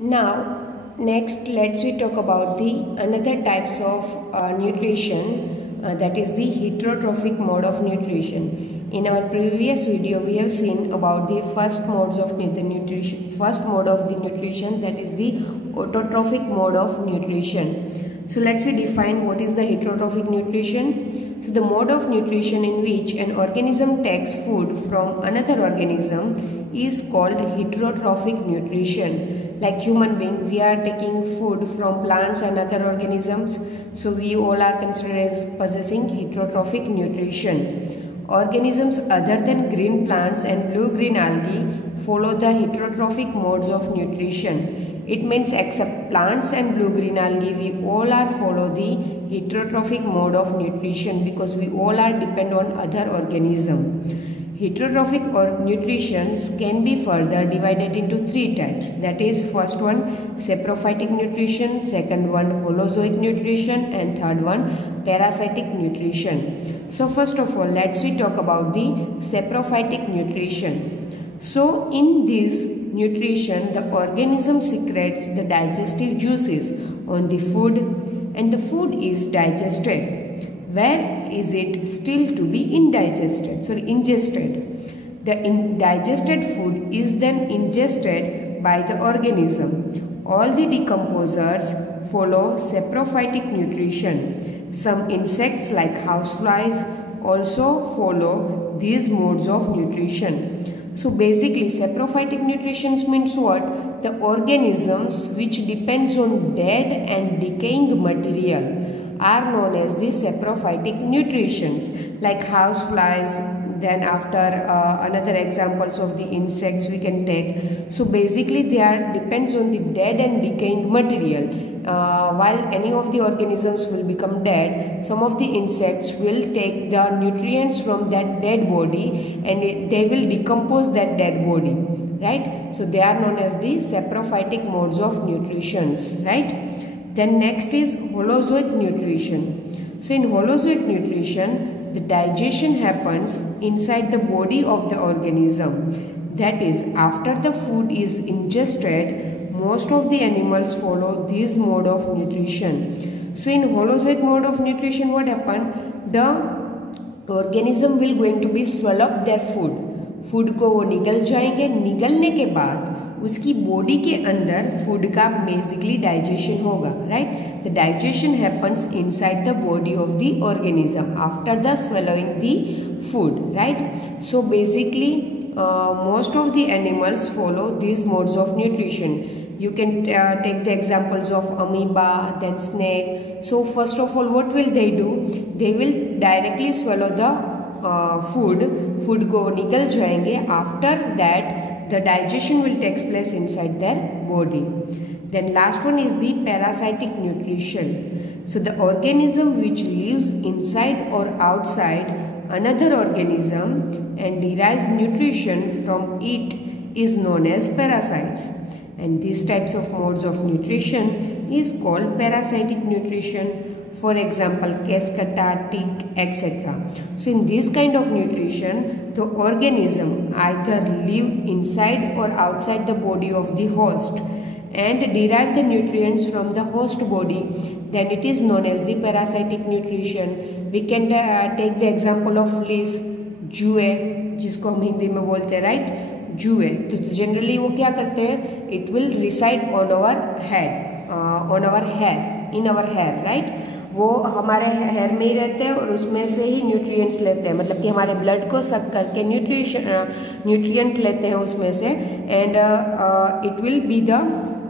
Now, next let's we talk about the another types of nutrition, that is the heterotrophic mode of nutrition. In our previous video, we have seen about the first mode of the nutrition, that is the autotrophic mode of nutrition. So let's we define what is the heterotrophic nutrition. So the mode of nutrition in which an organism takes food from another organism is called heterotrophic nutrition. Like human being, we are taking food from plants and other organisms, so we all are considered as possessing heterotrophic nutrition. Organisms other than green plants and blue-green algae follow the heterotrophic modes of nutrition. It means except plants and blue-green algae, we all are follow the heterotrophic mode of nutrition because we all are depend on other organism. Heterotrophic nutrition can be further divided into three types. That is, first one saprophytic nutrition, second one holozoic nutrition, and third one parasitic nutrition. So first of all, let's we talk about the saprophytic nutrition. So in this nutrition, the organism secretes the digestive juices on the food and the food is digested. Where is it still to be ingested? The indigested food is then ingested by the organism. All the decomposers follow saprophytic nutrition. Some insects like houseflies also follow these modes of nutrition. So basically saprophytic nutrition means what? The organisms which depends on dead and decaying material are known as the saprophytic nutritions, like houseflies. Then after another examples of the insects we can take. So basically they are depends on the dead and decaying material. While any of the organisms will become dead, some of the insects will take the nutrients from that dead body and they will decompose that dead body, right? So they are known as the saprophytic modes of nutrition, right? Then next is holozoic nutrition. So in holozoic nutrition, the digestion happens inside the body of the organism. That is, after the food is ingested, most of the animals follow this mode of nutrition. So in holozoic mode of nutrition, what happened? The organism will going to be swallow up their food. Food को वो निगल जाएंगे, निगलने के बाद उसकी body के अंदर फूड का बेसिकली डाइजेशन होगा, right? The digestion happens inside the body of the organism after the swallowing the food, right? So basically most of the animals follow these modes of nutrition. You can take the examples of amoeba, then snake. So first of all, what will they do? They will directly swallow the food को निकल जाएंगे. After that the digestion will take place inside their body. Then last one is the parasitic nutrition. So the organism which lives inside or outside another organism and derives nutrition from it is known as parasites. And these types of modes of nutrition is called parasitic nutrition. For example, cascata, tick, etc. So in this kind of nutrition, the organism either live inside or outside the body of the host and derive the nutrients from the host body, then it is known as the parasitic nutrition. We can take the example of fleas, जुए, जिसको हम हिंदी में बोलते हैं, right? जुए. तो generally वो क्या करते हैं? It will reside on our head, on our hair, in our hair, right? वो हमारे हेयर में ही रहते हैं और उसमें से ही न्यूट्रिएंट्स लेते हैं, मतलब कि हमारे ब्लड को सक करके न्यूट्रिएंट लेते हैं उसमें से. And it will be the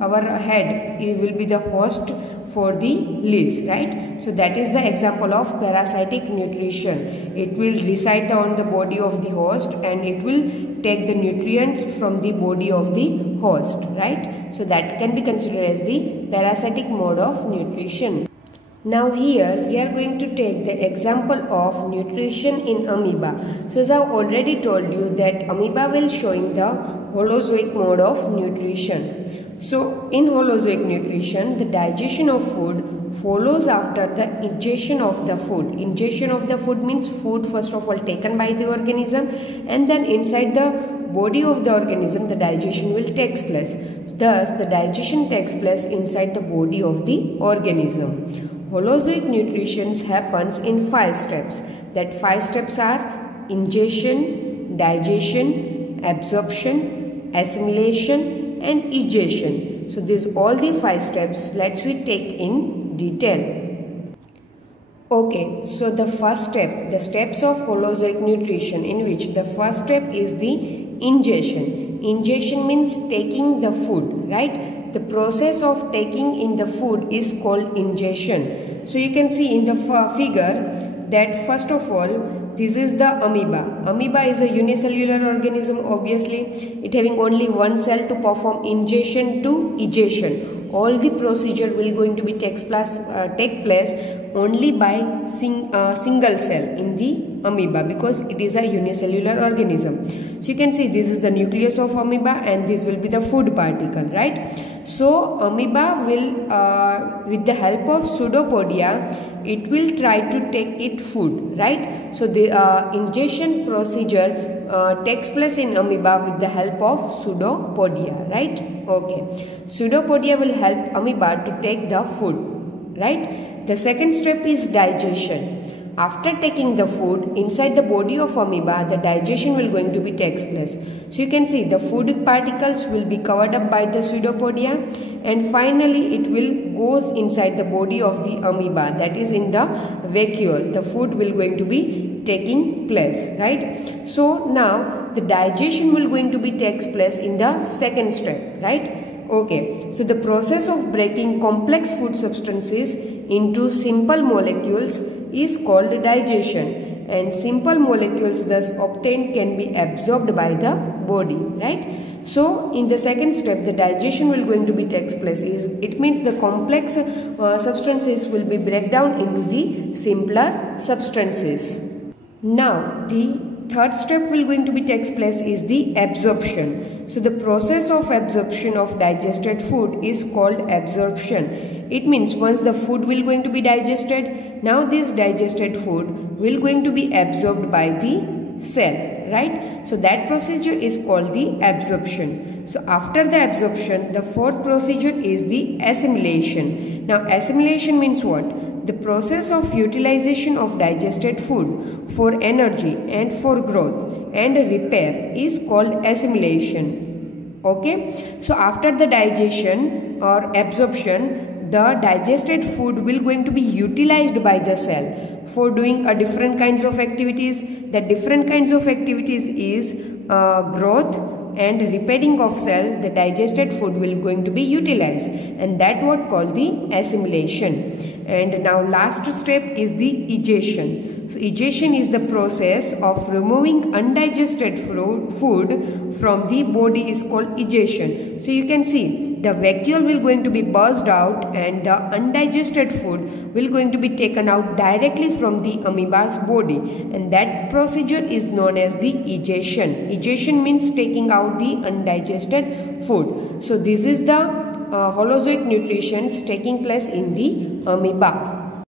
hour head, it will be the host for the leaves, right? So that is the example of parasitic nutrition. It will reside on the body of the host and it will take the nutrients from the body of the host, right? So that can be considered as the parasitic mode of nutrition. Now here we are going to take the example of nutrition in amoeba. So as I have already told you that amoeba will showing the holozoic mode of nutrition. So in holozoic nutrition, the digestion of food follows after the ingestion of the food. Ingestion of the food means food first of all taken by the organism and then inside the body of the organism the digestion will take place. Thus, the digestion takes place inside the body of the organism. Holozoic nutrition happens in 5 steps. That 5 steps are ingestion, digestion, absorption, assimilation and ejection. So these all the 5 steps let's we take in detail. Okay, so the first step, the steps of holozoic nutrition, in which the first step is the ingestion. Ingestion means taking the food, right? The process of taking in the food is called ingestion. So you can see in the figure that first of all, this is the amoeba. Amoeba is a unicellular organism, obviously. It having only one cell to perform ingestion to ejection. All the procedure will going to be take place only by single cell in the amoeba, because it is a unicellular organism. So you can see this is the nucleus of amoeba and this will be the food particle, right? So amoeba will with the help of pseudopodia, it will try to take it food, right? So the ingestion procedure takes place in amoeba with the help of pseudopodia, right? Okay, pseudopodia will help amoeba to take the food, right? The second step is digestion. After taking the food inside the body of amoeba, the digestion will going to be takes place. So you can see the food particles will be covered up by the pseudopodia, and finally it will goes inside the body of the amoeba, that is in the vacuole. The food will going to be taking place, right? So now the digestion will going to be takes place in the second step, right? Okay, so the process of breaking complex food substances into simple molecules is called digestion, and simple molecules thus obtained can be absorbed by the body, right? So in the second step, the digestion will going to be takes place. It means the complex substances will be break down into the simpler substances. Now the third step will going to be takes place is the absorption. So the process of absorption of digested food is called absorption. It means once the food will going to be digested, now this digested food will going to be absorbed by the cell, right? So that procedure is called the absorption. So after the absorption, the fourth procedure is the assimilation. Now assimilation means what? The process of utilization of digested food for energy and for growth and repair is called assimilation. Okay, so after the digestion or absorption, the digested food will going to be utilized by the cell for doing a different kinds of activities. The different kinds of activities is growth and repairing of cell. The digested food will going to be utilized, and that what called the assimilation. And now last step is the ejection. So ejection is the process of removing undigested food from the body is called ejection. So you can see the vacuole will going to be burst out and the undigested food will going to be taken out directly from the amoeba's body, and that procedure is known as the ejection. Ejection means taking out the undigested food. So this is the holozoic nutrition taking place in the amoeba.